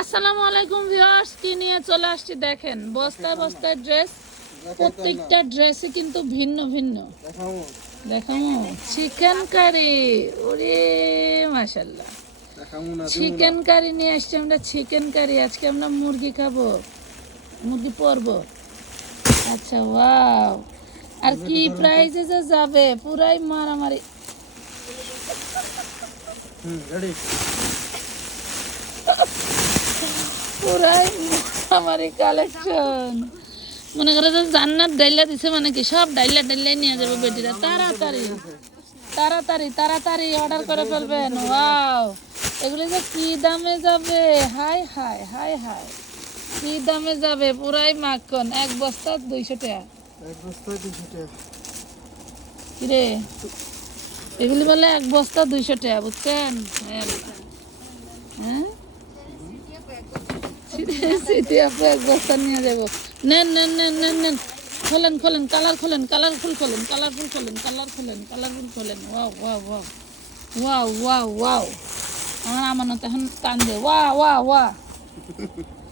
আসসালামু আলাইকুম ভিউয়ার্স, কি নিয়ে চলে আসছি দেখেন, বস্তায় বস্তায় ড্রেস প্রত্যেকটা ড্রেসই কিন্তু ভিন্ন ভিন্ন। দেখামো চিকেন কারি ওরে মাশাল্লাহ। চিকেন কারি নিয়ে আসছি আমরা চিকেন কারি আজকে আমরা মুরগি খাব, মুরগি পরব। আচ্ছা ওয়াও। আর কি প্রাইজে যে যাবে? পুরাই মারামারি। হুম রেডি পুরাই মারামারি কালেকশন মনে করে যে জান্নাত ডাইলা দিছে মানে কি সব ডাইলা ডাইলাই নিয়ে যাবে বেটিরা। তাড়াতাড়ি তাড়াতাড়ি তাড়াতাড়ি অর্ডার করে ফেলবেন। ওয়াও এগুলো যে কি দামে যাবে? হাই হাই হাই হাই। কি দামে যাবে? পুরাই মাখন। এক বস্তা দুইশো টাকা। এক বস্তায় দুশো টাকা। কিরে? এগুলি বলে এক বস্তা দুইশো টাকা বুঝছেন? হ্যাঁ? আপু এক বস্তা নিয়ে যাব। নেন নেন নেন নেন নেন। খোলেন খোলেন কালার খোলেন কালারফুল খোলেন কালারফুল খোলেন কালার খোলেন কালারফুল খোলেন। Wow wow wow. Wow wow wow. আমার আমানত এখন কান্দে। ওয়া ওয়া ওয়া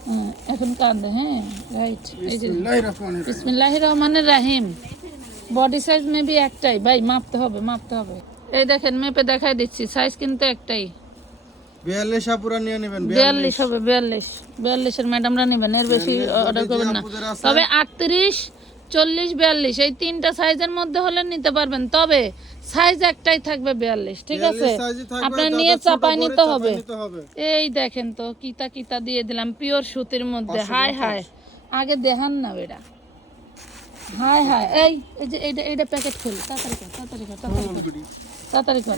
হ্যাঁ, এখন কান্দে হ্যাঁ রাইট বিসমিল্লাহ রহমানের রাহিম। বডি সাইজ মেবি একটাই। ভাই মাপতে হবে মাপতে হবে। এই দেখেন মেপে দেখাই দিচ্ছি। সাইজ কিন্তু একটাই। বিয়াল্লিশ আপুরা নিয়ে নেবেন বিয়াল্লিশ হবে বিয়াল্লিশ। বিয়াল্লিশের ম্যাডামরা নেবেন এর বেশি অর্ডার করবেন না। তবে আটত্রিশ চল্লিশ বিয়াল্লিশ এই তিনটা সাইজের মধ্যে হলে নিতে পারবেন। তবে সাইজ একটাই থাকবে বিয়াল্লিশ ঠিক আছে? 42 size-ই থাকবে, আপনার নিয়ে চাপাই নিতে হবে। এই দেখেন তো কিতা কিতা দিয়ে দিলাম পিওর সুতির মধ্যে। হাই হাই আগে দেখান না বেটা। হাই হাই এই এই যে এইটা এইটা প্যাকেট খোল। তাড়াতাড়ি কর তাড়াতাড়ি কর তাড়াতাড়ি কর। তাড়াতাড়ি কর।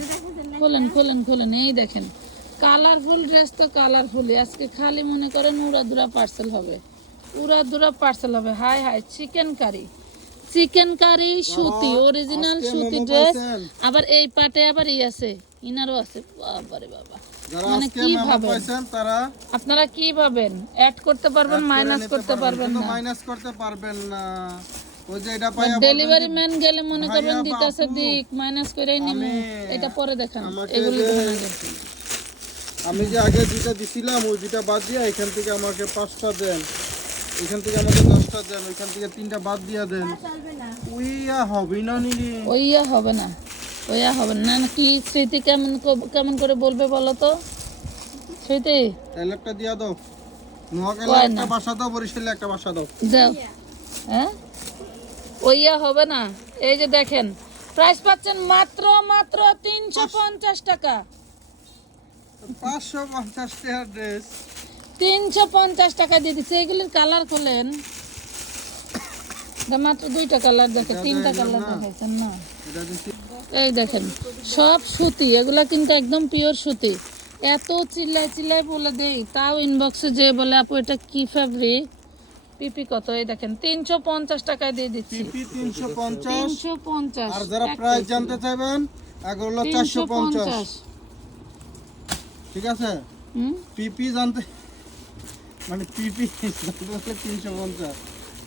খোলেন খোলেন খোলেন। এই দেখেন। কালারফুল ড্রেস তো কালারফুলই। আজকে খালি মনে করেন উড়া দুরা পার্সেল হবে। উড়া দুরা পার্সেল হবে high high chicken curry chicken curry সুতি অরিজিনাল সুতি ড্রেস আবার এই পাটে আবার ই আছে ইনারও আছে। বাবারে বাবা। মানে কি ভাবেন? তারা আপনারা কি ভাবেন? অ্যাড করতে পারবেন মাইনাস করতে পারবেন না। মাইনাস করতে পারবেন না। ওই যে এটা পাই ডেলিভারি ম্যান গেলে মনে করবেন দিতেছে দিক মাইনাস করেই নিব আমি- এটা পরে দেখান এগুলি। আমি যে আগে দুইটা দিছিলাম ওই দুইটা বাদ দিয়ে এখান থেকে আমাকে পাঁচটা দেন। এখান থেকে আমাকে দশটা দেন ওইখান থেকে তিনটা বাদ দিয়ে দেন। উইয়া হবে না নিলি ওইয়া হবে না। ওইয়া হবে না। না কি স্মৃতি কেমন কেমন করে বলবে বলো তো? স্মৃতি? একটা দিয়া দাও। নোয়াখালী একটা বাসা দাও বরিশালে একটা বাসা দাও। যাও হ্যাঁ? ওইয়া হবে না। এই যে দেখেন প্রাইস পাচ্ছেন মাত্র মাত্র তিনশো পঞ্চাশ টাকা। পাঁচশো পঞ্চাশ টাকার ড্রেস তিনশো পঞ্চাশ টাকা দিয়ে দিচ্ছে এগুলির কালার খোলেন মাত্র দুইটা কালার দেখে তিনটা কালার দেখাইছেন না? এই দেখেন সব সুতি এগুলা কিন্তু একদম পিওর সুতি। এত চিল্লাই চিল্লাই বলে দেই তাও ইনবক্সে যে বলে আপু এটা কি ফ্যাব্রিক পিপি কত? এই দেখেন তিনশো পঞ্চাশ টাকায় দিয়ে দিচ্ছি। পিপি তিনশো পঞ্চাশ। তিনশো পঞ্চাশ আর যারা প্রাইস জানতে চাইবেন এগুলো চারশো তিনশো পঞ্চাশ। পঞ্চাশ। ঠিক আছে? হুম? পিপি জানতে মানে পিপি জানতে চাইলে তিনশো পঞ্চাশ।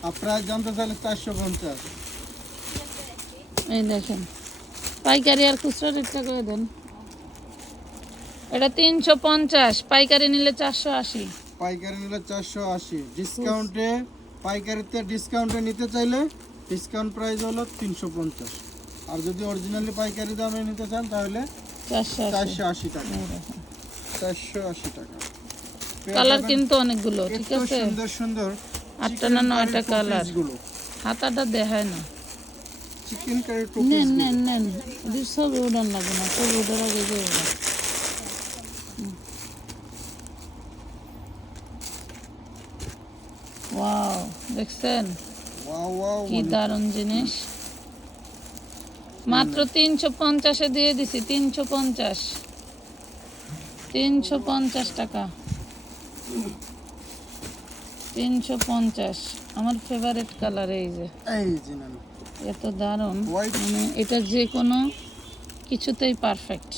আর প্রাইস জানতে চাইলে চারশো পঞ্চাশ। এই দেখেন পাইকারি আর খুচরা রেটটা করে দেন। এটা তিনশো পঞ্চাশ পাইকারি নিলে চারশো আশি। পাইকারি নিলে চারশো আশি। ডিসকাউন্টে পাইকারিতে ডিসকাউন্টে নিতে চাইলে ডিসকাউন্ট প্রাইস হলো তিনশো পঞ্চাশ। আর যদি অরিজিনালি পাইকারি দামে নিতে চান তাহলে চারশো আশি। টাকা। চারশো আশি টাকা। কালার কিন্তু অনেকগুলো ঠিক আছে? সুন্দর সুন্দর আটটা না নয়টা কালার হাতাটা দেখায় না। চিকেন কারি টু নেন নেন নেন। ওদের সব লাগে না সব উড়ার আগে যে ওয়াও দেখছেন? কি দারুণ জিনিস। মাত্র তিনশো পঞ্চাশে দিয়ে দিছি তিনশো পঞ্চাশ। তিনশো পঞ্চাশ টাকা। তিনশো পঞ্চাশ। আমার ফেভারিট কালার এই যে। এত দারুণ। মানে এটা যে কোনো কিছুতেই পারফেক্ট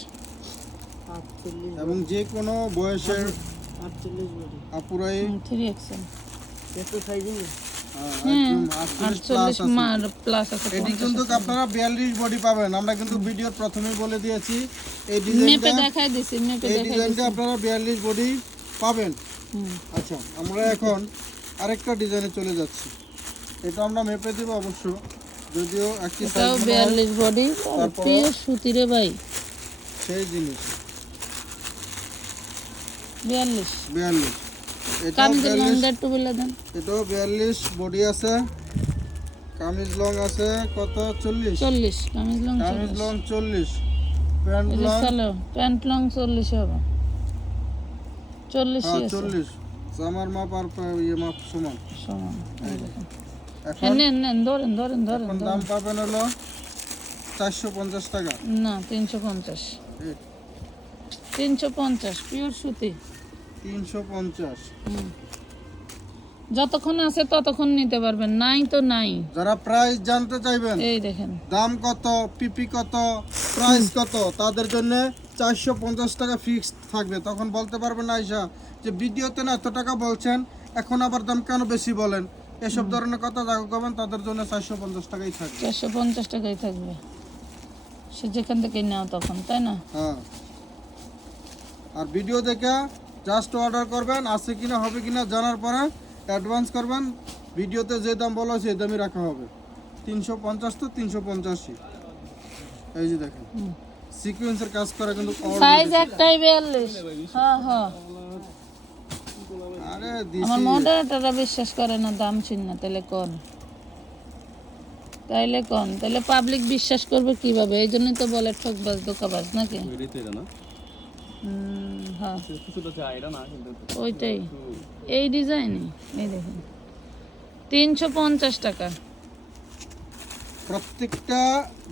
এবং যে কোনো বয়সের আপুরাই থ্রি এক্সেল হ্যাঁ, হ্যাঁ একদম 48 plus আটচল্লিশ আছে। মার প্লাস আছে এটি কিন্তু আপনারা বিয়াল্লিশ বডি পাবেন। আমরা কিন্তু ভিডিওর প্রথমেই বলে দিয়েছি এই ডিজাইনটা এই ডিজাইনটা আপনারা বিয়াল্লিশ বডি পাবেন। আচ্ছা আমরা এখন আরেকটা ডিজাইনে চলে যাচ্ছি। এটা আমরা মেপে দেবো অবশ্য যদিও একই সাইজ বডি সুতিরে ভাই। সেই জিনিস। বিয়াল্লিশ। বিয়াল্লিশ। এটাও কামিজের লংটা একটু বলে দেন। এটাও বিয়াল্লিশ বডি আছে কামিজ লং আছে কত? চল্লিশ। চল্লিশ কামিজ লং কামিজ লং চল্লিশ। Pant long? চলো প্যান্ট লং চল্লিশ হবে। চল্লিশই হ্যাঁ আছে। চল্লিশ। জামার মাপ আর ইয়ে মাপ সমান। সমান। হ্যাঁ, এখন? নেন নেন ধরেন ধরেন ধরেন। দাম পাবেন হলো চারশো পঞ্চাশ টাকা। না তিনশো পঞ্চাশ। এই। তিনশো পঞ্চাশ পিওর সুতি। তিনশো পঞ্চাশ। যতক্ষণ আছে ততক্ষণ নিতে পারবেন নাই তো নাই। যারা প্রাইস জানতে চাইবেন এই দেখেন। দাম কত পিপি কত প্রাইস কত তাদের জন্য চারশো পঞ্চাশ টাকা ফিক্সড থাকবে। তখন বলতে পারবেন না আইসা যে ভিডিওতে না এত টাকা বলছেন এখন আবার দাম কেন বেশি বলেন? এসব ধরনের কথা যাকে করবেন তাদের জন্য চারশো পঞ্চাশ টাকাই থাকবে। চারশো পঞ্চাশ টাকাই থাকবে। সে যেখান থেকে নাও তখন তাই না? হ্যাঁ। আর ভিডিও দেখে জাস্ট অর্ডার করবেন আছে কিনা হবে কিনা জানার পরে অ্যাডভান্স করবেন। ভিডিওতে যে দাম বলা সেই দামই রাখা হবে। তিনশো পঞ্চাশ তো তিনশো পঞ্চাশই। এই যে দেখেন। সিকুয়েন্সের কাজ করা কিন্তু সাইজ একটাই বিয়াল্লিশ। হ্যাঁ হ্যাঁ। আরে আমার দিছি বিশ্বাস করে না দাম চিন না তাহলে কোন? তাইলে কোন? তাহলে পাবলিক বিশ্বাস করবে কীভাবে? এই জন্যই তো বলে ঠকবাজ দোকাবাজ নাকি? হুম, হ্যাঁ ওইটাই। এই ডিজাইনে এই দেখুন। তিনশো পঞ্চাশ টাকা। প্রত্যেকটা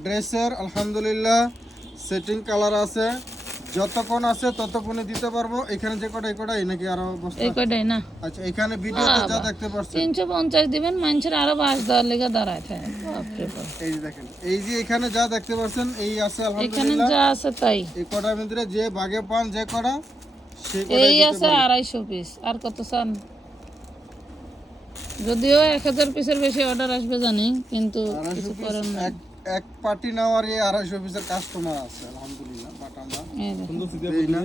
ড্রেসের আলহামদুলিল্লাহ সেটিং কালার আছে। যতক্ষণ আছে ততক্ষণে দিতে পারব। এখানে যে কটা কটাই নাকি আরও বস্তা? এই না। আচ্ছা এখানে ভিডিওতে যা দেখতে পাচ্ছেন তিনশো পঞ্চাশ দিবেন মানুষের আরও বাস দেওয়ার লেগে দাঁড়ায় থাকে। এই যে দেখেন এই যে এখানে যা দেখতে পাচ্ছেন এই আছে এখানে যা আছে তাই। এই কটার ভিতরে যে বাগে পান যে কটা এই আছে পারব। আড়াইশো পিস। আর কত চান? যদিও এক হাজার পিসের বেশি অর্ডার আসবে জানি কিন্তু কিছু করার নাই। এক পার্টি নেওয়ার এই আড়াইশো পিসের কাস্টমার আছে আলহামদুলিল্লাহ বাট আমরা এই দেখুন। দেই না।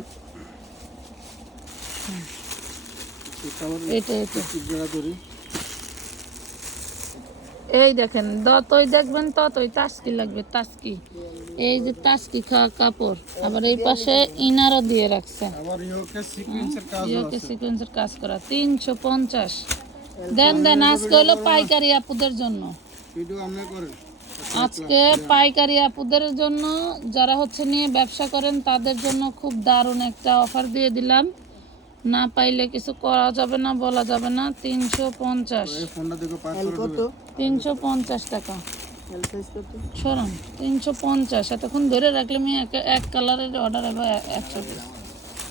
এই দেখেন যতই দেখবেন ততই তাস্কি লাগবে তাস্কি এই যে তাস্কি খাওয়া কাপড় আবার এই পাশে ইনারও দিয়ে রাখছে। আবার ইয়োকে সিকুয়েন্সের কাজ ইয়োকে সিকোয়েন্সের কাজ করা তিনশো পঞ্চাশ। দেন দেন আজকে হলো পাইকারি আপুদের জন্য। ভিডিও করেন। আজকে পাইকারি আপুদের জন্য যারা হচ্ছে নিয়ে ব্যবসা করেন তাদের জন্য খুব দারুণ একটা অফার দিয়ে দিলাম। না পাইলে কিছু করা যাবে না বলা যাবে না। তিনশো পঞ্চাশ। তিনশো পঞ্চাশ টাকা। সরান তিনশো পঞ্চাশ। এতক্ষণ ধরে রাখলে আমি এক এক কালারের অর্ডার এবার একশো পিস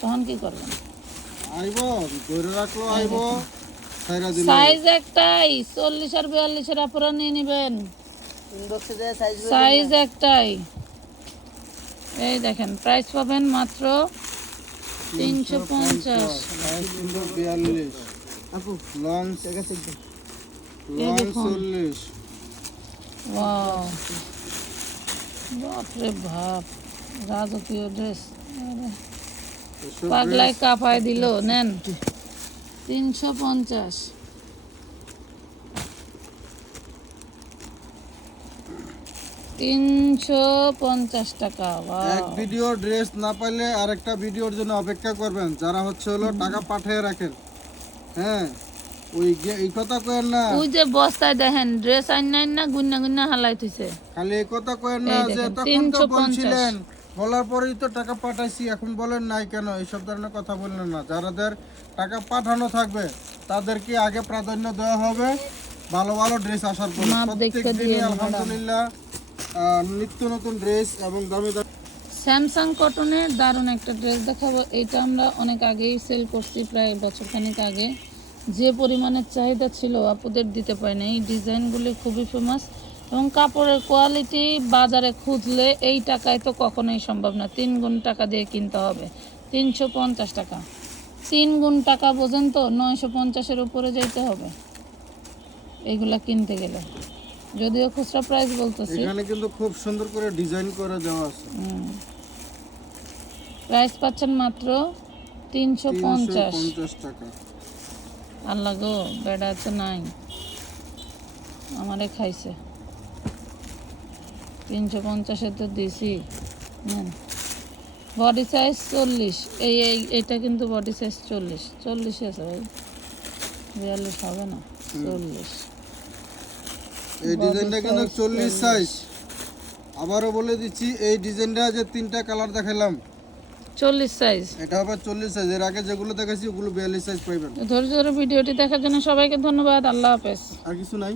তখন কি করবেন? সাইজ একটাই চল্লিশ আর বিয়াল্লিশের আপুরা নিয়ে নেবেন। সাইজ একটাই। এই দেখেন প্রাইস পাবেন মাত্র তিনশো পঞ্চাশ। বাপরে বাপ রাজকীয় ড্রেস পাগলায় কাপায় দিল নেন। তিনশো পঞ্চাশ। তিনশো পঞ্চাশ টাকা এক ভিডিও ড্রেস না পাইলে আরেকটা ভিডিওর জন্য অপেক্ষা করবেন। যারা হচ্ছে হলো টাকা পাঠিয়ে রাখেন। হ্যাঁ ওই এই কথা কয়েন না। ওই যে বস্তায় দেখেন ড্রেস আইন নাই না গুন্না গুন্না হালাই থইছে খালি এই কথা কয়েন না যে তখন তো বলছিলেন বলার পরেই তো টাকা পাঠাইছি এখন বলেন নাই কেন? এইসব ধরনের কথা বললেন না। যারাদের টাকা পাঠানো থাকবে তাদেরকে আগে প্রাধান্য দেওয়া হবে। ভালো ভালো ড্রেস আসার পর। প্রত্যেক দিনই আলহামদুলিল্লাহ। নিত্য নতুন ড্রেস এবং দামি দামি স্যামসাং কটনের দারুণ একটা ড্রেস দেখাবো। এটা আমরা অনেক আগেই সেল করছি, প্রায় বছরখানেক আগে। যে পরিমাণের চাহিদা ছিল, আপুদের দিতে পারি না এই ডিজাইনগুলি খুবই ফেমাস এবং কাপড়ের কোয়ালিটি বাজারে খুঁজলে এই টাকায় তো কখনোই সম্ভব না। তিন গুণ টাকা দিয়ে কিনতে হবে। তিনশো পঞ্চাশ টাকা। তিন গুণ টাকা বোঝেন তো নয়শো পঞ্চাশের উপরে যাইতে হবে। এইগুলা কিনতে গেলে। যদিও খুচরা প্রাইস বলতেছি। এখানে কিন্তু খুব সুন্দর করে ডিজাইন করে দেওয়া আছে। প্রাইস পাচ্ছেন মাত্র তিনশো পঞ্চাশ। টাকা। আল্লাহ গো বেড়া তো নাই। আমারে খাইছে। তিনশো পঞ্চাশে তো দিছি। বডি সাইজ চল্লিশ। এই এই এটা কিন্তু বডি সাইজ চল্লিশ। চল্লিশ আছে ভাই। বিয়াল্লিশ হবে না। চল্লিশ। এই ডিজাইনটা কিন্তু চল্লিশ সাইজ আবারও বলে দিচ্ছি এই ডিজাইনটা যে তিনটা কালার দেখালাম চল্লিশ সাইজ এটা আবার চল্লিশ সাইজ এর আগে যেগুলো দেখাচ্ছি ওগুলো বিয়াল্লিশ সাইজ পাইবেন। ধৈর্য ধরে ভিডিওটি দেখার জন্য সবাইকে ধন্যবাদ। আল্লাহ হাফেজ। আর কিছু নাই।